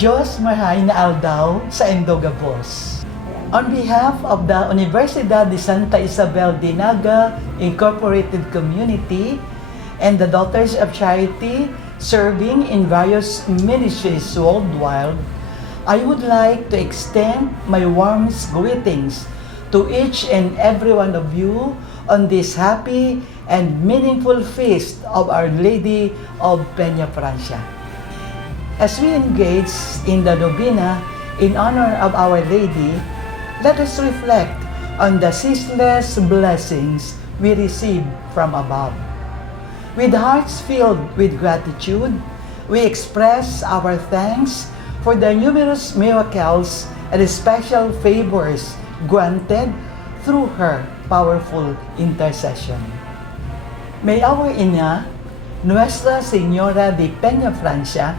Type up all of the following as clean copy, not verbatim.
Diyos mahay na aldaw sa Endogabos. On behalf of the Universidad de Santa Isabel de Naga Incorporated Community and the Daughters of Charity serving in various ministries worldwide, I would like to extend my warmest greetings to each and every one of you on this happy and meaningful feast of Our Lady of Peñafrancia. As we engage in the novena in honor of Our Lady, let us reflect on the ceaseless blessings we receive from above. With hearts filled with gratitude, we express our thanks for the numerous miracles and special favors granted through her powerful intercession. May our Ina, Nuestra Señora de Peñafrancia,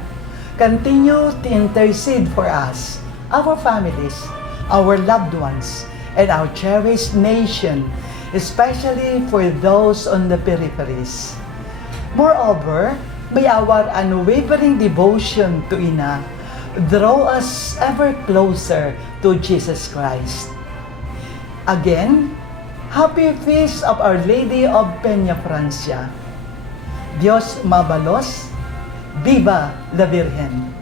continue to intercede for us, our families, our loved ones, and our cherished nation, especially for those on the peripheries. Moreover, may our unwavering devotion to Ina draw us ever closer to Jesus Christ. Again, Happy Feast of Our Lady of Peñafrancia. Dios mabalos, Viva la Virgen!